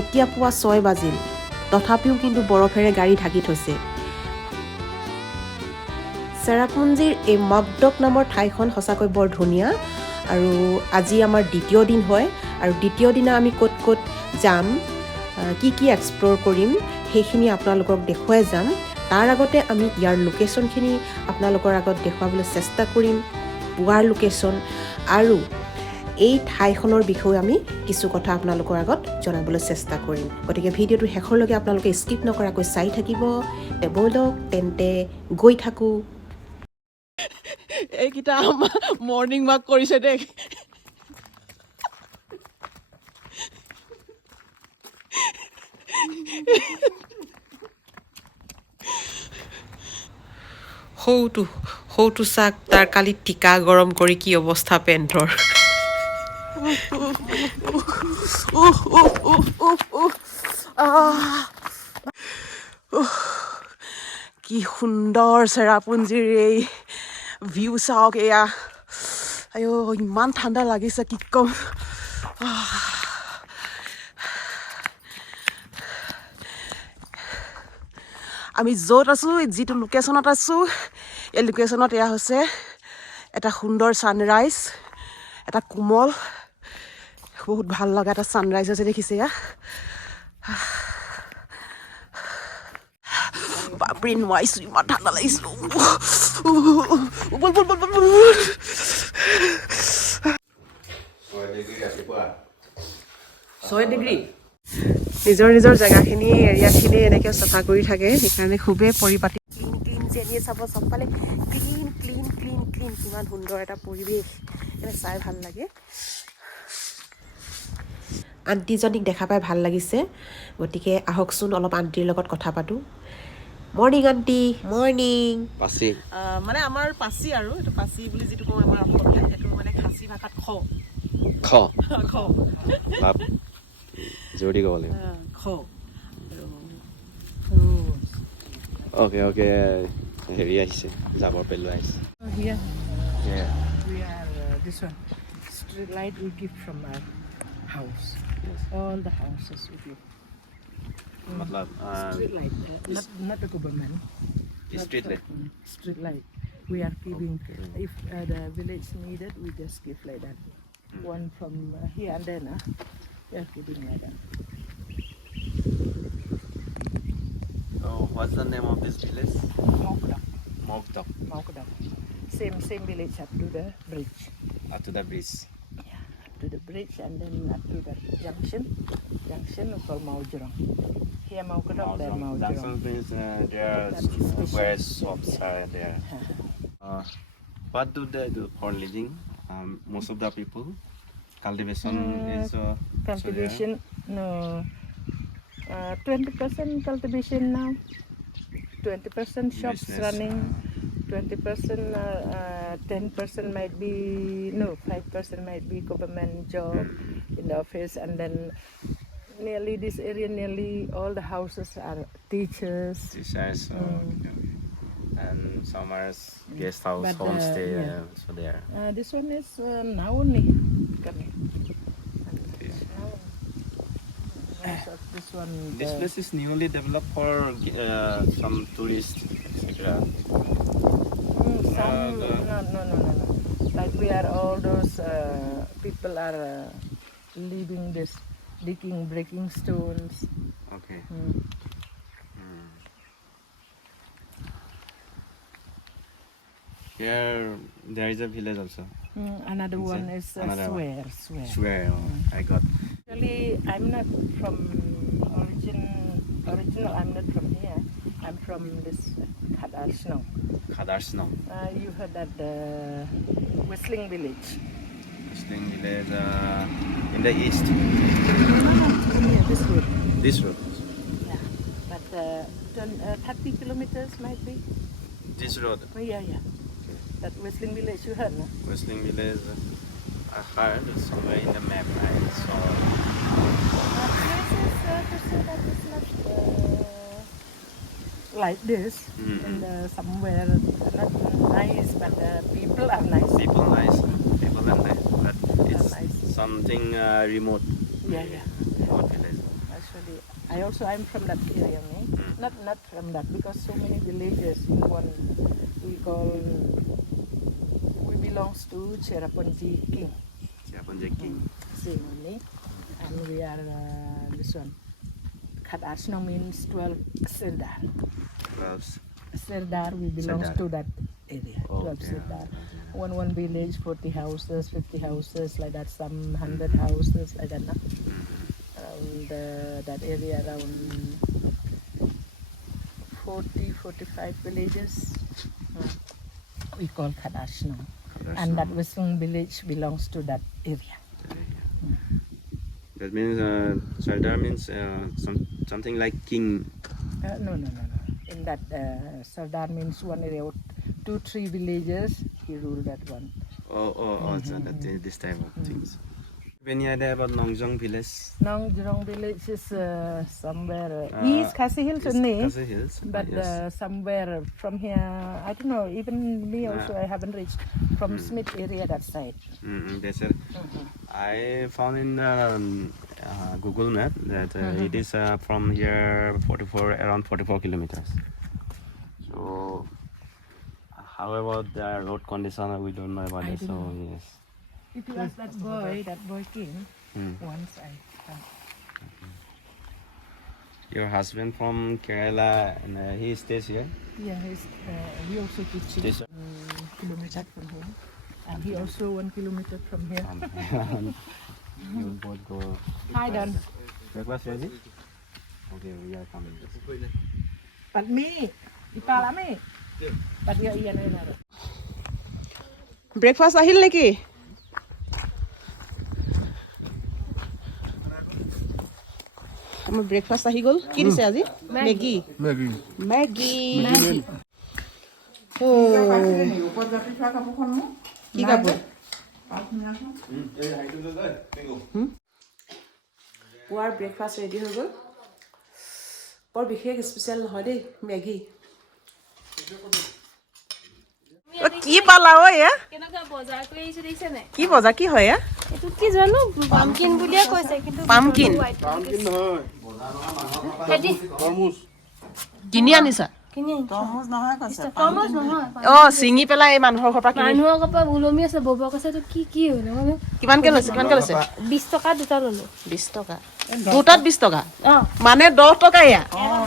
এতিয়া পুৱা 6 বাজিল তথাপিও কিন্তু বৰফেৰে গাড়ী ঢাকি থৈছে চেৰাপুঞ্জীৰ এই মকডক নামৰ ঠাইখন সঁচাকৈ বৰ ধুনীয়া আৰু আজি আমাৰ দ্বিতীয় দিন হয় আৰু দ্বিতীয় দিনা আমি ক'ত ক'ত যাম কি কি এক্সপ্ল'ৰ কৰিম সেইখিনি আপোনালোকক দেখুৱাই যাম তাৰ আগতে আমি ইয়াৰ লোকেশ্যনখিনি আপোনালোকৰ আগত দেখুৱাবলৈ চেষ্টা কৰিম পুৱাৰ লোকেশ্যন আৰু এই ঠাইখনৰ বিষয়ে আমি কিছু কথা আপোনালোকৰ আগত জনাবলৈ চেষ্টা কৰিম গতিকে ভিডিঅ'টো শেষলৈকে আপোনালোকে স্কিপ নকৰাকৈ চাই থাকিব ব'লক তেন্তে গৈ থাকোঁ এইকেইটা মৰ্ণিং ৱাক কৰিছে দেই সৌটো চাক তাৰ কালি টিকা গৰম কৰি কি অৱস্থা পেণ্টৰ কি সুন্দৰ চেৰাপুঞ্জীৰ এই ভিউ চাওক এয়া আইঅ ইমান ঠাণ্ডা লাগিছে কি ক'ম আমি য'ত আছোঁ যিটো লোকেশ্যনত আছোঁ এই লোকেশ্যনত এয়া হৈছে এটা সুন্দৰ ছানৰাইজ এটা কোমল বহুত ভাল লগা এটা ছানৰাইজ হৈছে দেখিছে এয়া বাপৰে নোৱাৰিছোঁ ইমান ঠাণ্ডা লাগিছোঁ ছয় ডিগ্ৰী নিজৰ নিজৰ জেগাখিনি এৰিয়াখিনি এনেকৈ চাফা কৰি থাকে সেইকাৰণে খুবেই পৰিপাটি ক্লিন যেনিয়ে চাব চবফালে ক্লিন কিমান সুন্দৰ এটা পৰিৱেশ এনে চাই ভাল লাগে আণ্টিজনীক দেখা পাই ভাল লাগিছে গতিকে আহকচোন অলপ আণ্টিৰ লগত কথা পাতোঁ মৰ্ণিং আণ্টি মৰ্ণিং পাচি মানে আমাৰ পাচি আৰু এইটো পাচি বুলি যিটো কওঁ আমাৰ অসমীয়াত সেইটো মানে খাচী ভাষাত খ ভাব জোৰদি ক'ব লাগিব অ'কে হেৰি আহিছে জাবৰ পেলোৱা আহিছে This one, street light we give from our house. Yes. All the houses we give. मतलब Street light, not the government. Street light. Street light. We are giving. If the village needed, we just give like that. One from here and then, we are giving like that. Oh, what's the name of this village? Mokdok. Same village up to the bridge. Up to the bridge. Yeah, up to the bridge and then up to the junction we call Maujurong. Here Maukadok, there Junction Maujurong. means there where shops are there. What do they do for living? Most of the people cultivation is Cultivation, no. 20% cultivation now. 20% shops business. running. 20%, 10% might be 5% might be government job in the office, and then nearly this area, nearly all the houses are teachers. And some are guest house, But, homestay, yeah. so there. This one is now only coming. This one. This place is newly developed for some tourists, etc. No. Like we are all those people are leaving this, digging, breaking stones. Okay. Here there is a village also. Another Inside? one is Another one. Swear. Swear, I got. Actually, I'm not from original. I'm not from here. I'm from this Khadar Snow. Khadar Snow. You heard that the Whistling Village. Whistling village in the east. Yeah, this road. This road. Yeah, but 30 kilometers might be. This road. Oh, yeah. That Whistling Village you heard, no? Whistling village. I heard somewhere in the map I saw. Like this, and somewhere not nice, but people are nice. People nice. People are nice, but it's nice. something remote. Yeah. Remote village. That's I'm from that area, no? Not from that, because so many villages in one we belongs to Cherrapunji King Cherrapunji King. ceremony, and we are this one. Khadarshna means 12 Serdar. 12. Serdar, we belongs Serdar. to that area. 12 Okay. Serdar. One village, 40 houses, 50 houses, like that. Some 100 houses, like that. No? Around that area, around 45 villages. We call Khadarshna. And that Western village belongs to that area. That means Sardar means something like king. No. In that Sardar means one area, 2-3 villages. He ruled that one. So that this type of things. Any idea about Nongjong village? Nongjong village is somewhere east Khasi Hills, Khasi Hills, but yes. somewhere from here, I don't know. Even me also, I haven't reached from Smith area that side. That's it. I found in Google Map that it is from here around 44 kilometers. So, how about the road condition? We don't know about it. So yes. If you ask that boy came once. Your husband from Kerala and he stays here? Yeah, he also teaches kilometer from here, and he also 1 kilometer from here. You both go. Hi, Don. Breakfast ready? Okay, we are coming. But me, ipalami. But yeah, no. Breakfast আহিল নেকি? আমাৰ breakfast আহি গ'ল। কি দিছে আজি? Maggi. কি কাপোৰ? পুৱাৰ ব্ৰেকফাষ্ট ৰেডি হৈ গ'ল। বৰ বিশেষ স্পেচিয়েল নহয় দেই, মেগী। কি পালা ঐ এয়া? কেনেকুৱা বজাৰ কৰি আহিছে দেখিছেনে? কি বজাৰ কি হয় এয়া? এইটো কি জানো পামকিন বুলিয়ে কৈছে কিন্তু পামকিন নহয়। হেদি তৰমুজ। কিনি আনিছা? কিনি তৰমুজ নহয় কৈছে। তৰমুজ নহয়। ছিঙি পেলাই এই মানুহৰ ঘৰৰ পৰা কিনি। মানুহৰ ঘৰৰ পৰা ওলমি আছে বব কৈছে এইটো কি হ'ল মানে কিমানকে লৈছে? 20 টকা দুটা ললো। 20 টকা। দুটাত 20 টকা? মানে 10 টকা এয়া?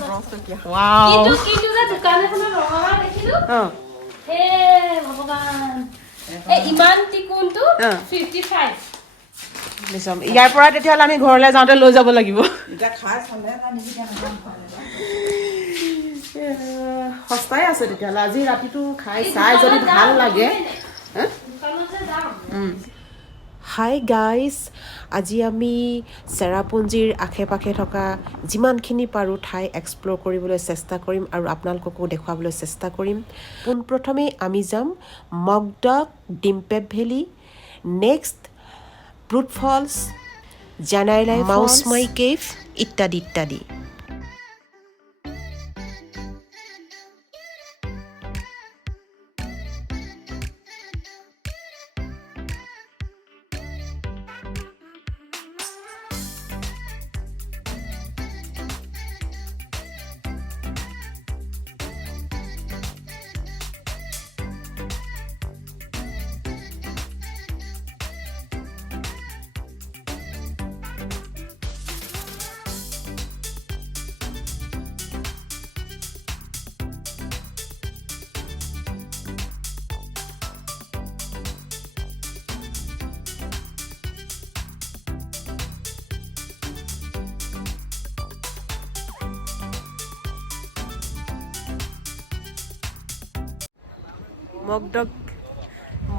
10 টকীয়া। ওৱাও। কিন্তু যে দোকান এখনৰ ৰঙা দেখিলো। হে ভগৱান। এই ইমান টিকুনটো 55। নিছম ইয়াৰ পৰা তেতিয়াহ'লে আমি ঘৰলৈ যাওঁতে লৈ যাব লাগিব। এটা খাই চালে না নিকিটা সস্তাই আছে তেতিয়াহ'লে আজি ৰাতিটো খাই চাই যদি ভাল লাগে। হাই গাইজ, আজি আমি চেৰাপুঞ্জীৰ আশে পাশে থকা যিমানখিনি পাৰোঁ ঠাই এক্সপ্ল'ৰ কৰিবলৈ চেষ্টা কৰিম আৰু আপোনালোককো দেখুৱাবলৈ চেষ্টা কৰিম। পোনপ্ৰথমেই আমি যাম মগডক ডিম্পেপ ভেলী, নেক্সট প্ৰুট ফলছ, জানাইলাই মাউচমাই কেভ ইত্যাদি ইত্যাদি।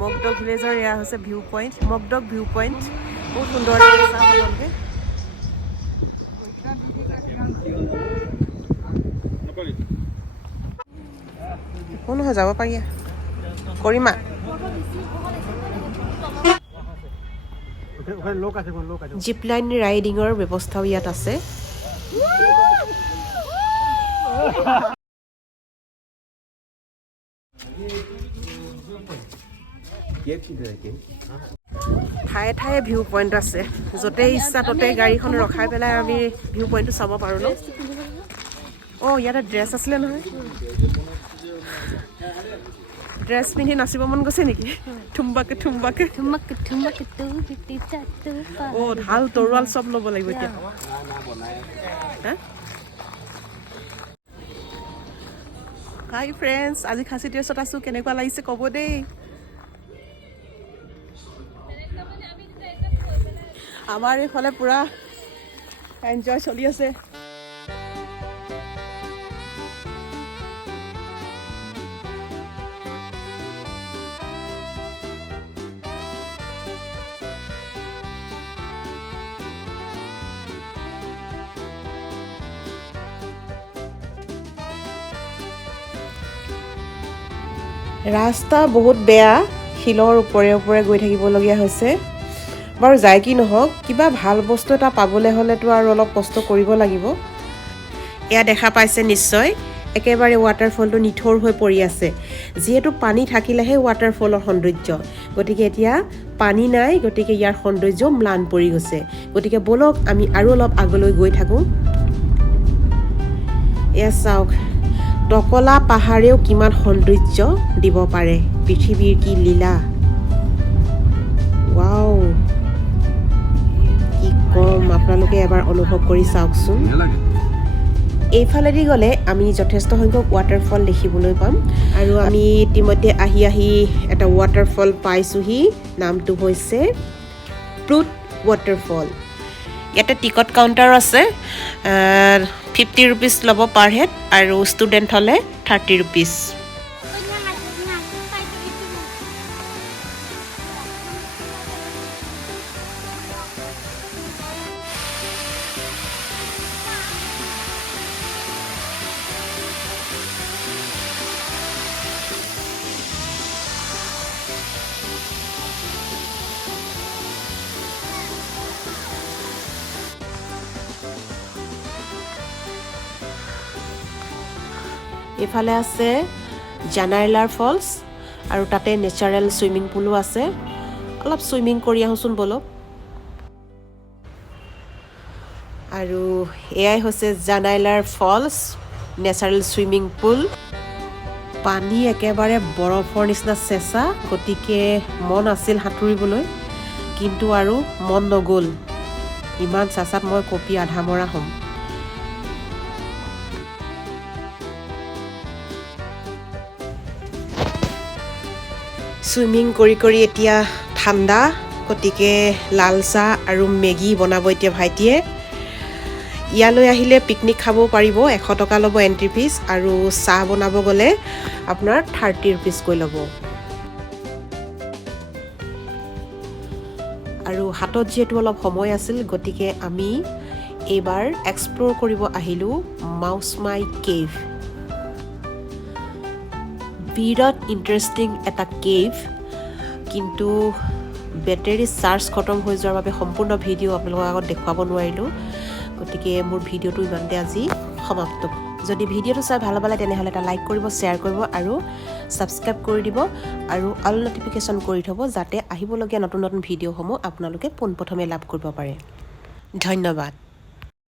মগডক ভিলেজৰ এয়া হৈছে ভিউ পইণ্ট, মগডক ভিউ পইণ্ট। বহুত সুন্দৰ লাগিছে আপোনালোকে। একো নহয়, যাব পাৰি। কৰিমা জিপ লাইন ৰাইডিঙৰ ব্যৱস্থাও ইয়াত আছে। ঠায়ে ঠায়ে ভিউ পইণ্ট আছে য'তে ইচ্ছা ত'তে গাড়ীখন ৰখাই পেলাই আমি ভিউ পইণ্টটো চাব পাৰোঁ ন অঁ ইয়াতে ড্ৰেছ আছিলে নহয় ড্ৰেছ পিন্ধি নাচিব মন গৈছে নেকি ঠুমবাকে ঠুমবাকে অঁ ঢাল তৰোৱাল চব ল'ব লাগিব এতিয়া হাই ফ্ৰেণ্ডছ আজি খাচী ড্ৰেছত আছোঁ কেনেকুৱা লাগিছে ক'ব দেই আমাৰ এইফালে পূৰা এনজয় চলি আছে ৰাস্তা বহুত বেয়া শিলৰ ওপৰে ওপৰে গৈ থাকিবলগীয়া হৈছে বাৰু যায় কি নহওক কিবা ভাল বস্তু এটা পাবলৈ হ'লেতো আৰু অলপ কষ্ট কৰিব লাগিব এয়া দেখা পাইছে নিশ্চয় একেবাৰে ৱাটাৰফলটো নিথৰ হৈ পৰি আছে যিহেতু পানী থাকিলেহে ৱাটাৰফলৰ সৌন্দৰ্য গতিকে এতিয়া পানী নাই গতিকে ইয়াৰ সৌন্দৰ্য ম্লান পৰি গৈছে গতিকে বলক আমি আৰু অলপ আগলৈ গৈ থাকোঁ এয়া চাওক টকলা পাহাৰেও কিমান সৌন্দৰ্য দিব পাৰে পৃথিৱীৰ কি লীলা ৱাও কি কম আপোনালোকে এবাৰ অনুভৱ কৰি চাওকচোন এইফালেদি গ'লে আমি যথেষ্ট সংখ্যক ৱাটাৰফল দেখিবলৈ পাম আৰু আমি ইতিমধ্যে আহি এটা ৱাটাৰফল পাইছোঁহি নামটো হৈছে প্ৰুট ৱাটাৰফল ইয়াতে টিকট কাউণ্টাৰ আছে 50 rupees ল'ব পাৰ হেড আৰু ষ্টুডেণ্ট হ'লে 30 rupees এইফালে আছে জানাইলাৰ ফলছ আৰু তাতে নেচাৰেল ছুইমিং পুলো আছে অলপ ছুইমিং কৰি আহোঁচোন বলক আৰু এয়াই হৈছে জানাইলাৰ ফলছ নেচাৰেল ছুইমিং পুল পানী একেবাৰে বৰফৰ নিচিনা চেঁচা গতিকে মন আছিল সাঁতুৰিবলৈ কিন্তু আৰু মন নগ'ল ইমান চেঁচাত মই কঁপি আধা মৰা হ'ম ছুইমিং কৰি কৰি এতিয়া ঠাণ্ডা গতিকে লাল চাহ আৰু মেগী বনাব এতিয়া ভাইটিয়ে ইয়ালৈ আহিলে পিকনিক খাব পাৰিব 100 টকা ল'ব এণ্ট্ৰি ফিজ আৰু চাহ বনাব গ'লে আপোনাৰ 30 rupees কৈ ল'ব আৰু হাতত যিহেতু অলপ সময় আছিল গতিকে আমি এইবাৰ এক্সপ্ল'ৰ কৰিব আহিলোঁ mawsmai কেভ বিৰাট ইণ্টাৰেষ্টিং এটা কেভ কিন্তু বেটেৰী চাৰ্জ খতম হৈ যোৱাৰ বাবে সম্পূৰ্ণ ভিডিঅ' আপোনালোকৰ আগত দেখুৱাব নোৱাৰিলোঁ গতিকে মোৰ ভিডিঅ'টো ইমানতে আজি সমাপ্ত যদি ভিডিঅ'টো চাই ভাল পালে তেনেহ'লে এটা লাইক কৰিব শ্বেয়াৰ কৰিব আৰু ছাবস্ক্ৰাইব কৰি দিব আৰু অল নটিফিকেশ্যন কৰি থ'ব যাতে আহিবলগীয়া নতুন নতুন ভিডিঅ'সমূহ আপোনালোকে পোনপ্ৰথমে লাভ কৰিব পাৰে ধন্যবাদ